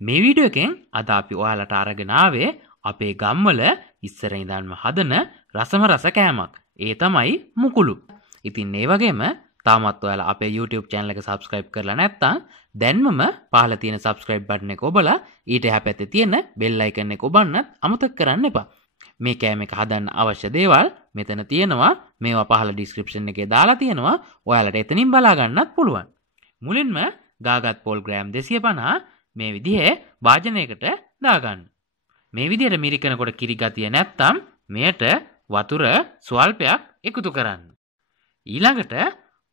මේ වීඩියෝ එකෙන් අද අපි ඔයාලට අරගෙන ආවේ අපේ ගම්වල ඉස්සර ඉඳන්ම හදන රසම රස කෑමක්. ඒ තමයි මුකුළු. ඉතින් ඒ වගේම තාමත් ඔයාලා අපේ YouTube channel එක subscribe කරලා නැත්නම් දැන්මම පහළ තියෙන subscribe button එක ඔබලා ඊට එහා පැත්තේ තියෙන bell icon එක ඔබන්නත් අමතක කරන්න එපා. මේ කෑම එක හදන්න අවශ්‍ය දේවල් මෙතන තියෙනවා. මේවා පහළ description එකේ දාලා තියෙනවා. ඔයාලට එතනින් බලා ගන්නත් පුළුවන්. මුලින්ම ගාගත් පොල් ග්‍රෑම් 250 මේ විදිහේ වාජනයකට දාගන්න. මේ විදිහට මිරිකනකොට කිරි ගතිය නැත්තම් මෙයට වතුර ස්වල්පයක් එකතු කරන්න. ඊළඟට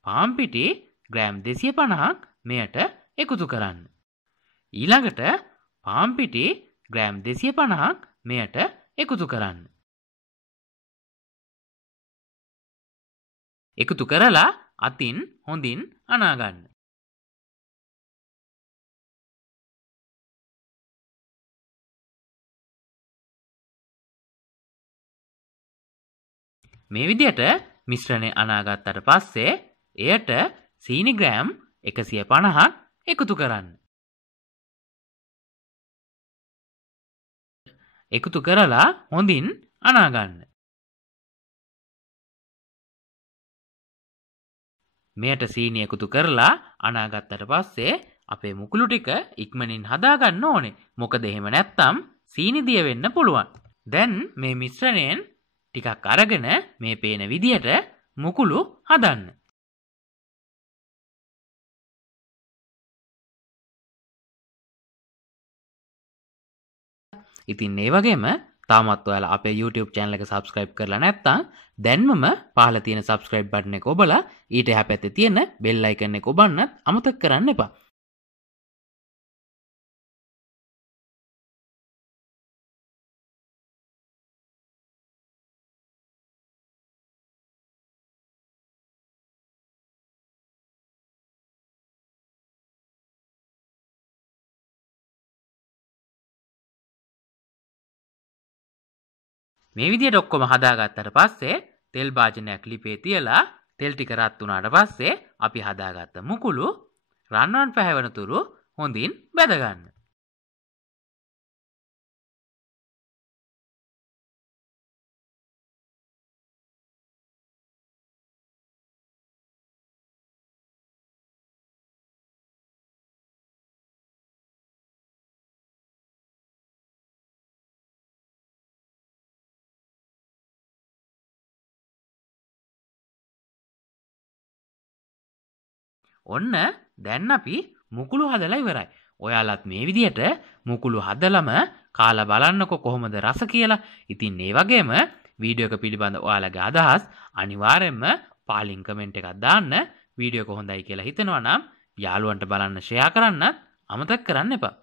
පාන් පිටි ග්‍රෑම් 250ක් මෙයට එකතු කරන්න. ඊළඟට පාන් පිටි ග්‍රෑම් 250ක් මෙයට එකතු කරන්න. එකතු කරලා අතින් හොඳින් අනා ගන්න. මේ විදිහට මිශ්‍රණය අනාගත්තට පස්සේ එයට සීනි ග්‍රෑම් 150ක් එකතු කරන්න. එකතු කරලා හොඳින් අනා ගන්න. මෙයට සීනි එකතු කරලා අනාගත්තට පස්සේ අපේ මුකුළු ටික ඉක්මනින් හදා ගන්න ඕනේ. මොකද එහෙම නැත්තම් සීනි දිය වෙන්න පුළුවන්. දැන් මේ මිශ්‍රණයෙන් ටිකක් අරගෙන මේ පේන විදියට මුකුළු හදන්න. ඉතින් ඒ වගේම තාමත් ඔයාලා අපේ YouTube channel එක subscribe කරලා නැත්නම් දැන්මම පහළ තියෙන subscribe button එක ඔබලා ඊට එහා පැත්තේ තියෙන bell icon එක ඔබන්නත් අමතක කරන්න එපා. මේ විදිහට ඔක්කොම හදාගත්තට පස්සේ තෙල් භාජනයක් ලිපේ තියලා තෙල් ටික රත් වුණාට පස්සේ අපි හදාගත්ත මුකුළු රන්වන් පැහැවෙන තුරු හොඳින් බැද ගන්න. ඔන්න දැන් අපි මුකුළු හදලා ඉවරයි. ඔයාලත් මේ විදිහට මුකුළු හදලම කාලා බලන්නකො කොහොමද රස කියලා. ඉතින් ඒ වගේම වීඩියෝ එක පිළිබඳ ඔයාලගේ අදහස් අනිවාර්යෙන්ම පහලින් කමෙන්ට් එකක් දාන්න. වීඩියෝ එක හොඳයි කියලා හිතෙනවා නම් යාළුවන්ට බලන්න ෂෙයා කරන්නත් අමතක කරන්න එපා.